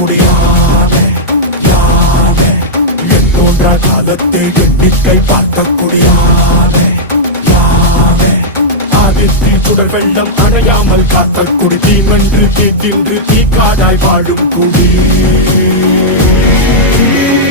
குடியானே யானே எண்ணோன்ற காலத்தை எண்ணிக்கை பார்க்கக்கூடியானே யானே ஆதித்தி சுடர் வெள்ளம் அணையாமல் காத்த குடி தீமென்று தீ தின்று தீக்காடாய் வாழும் குடி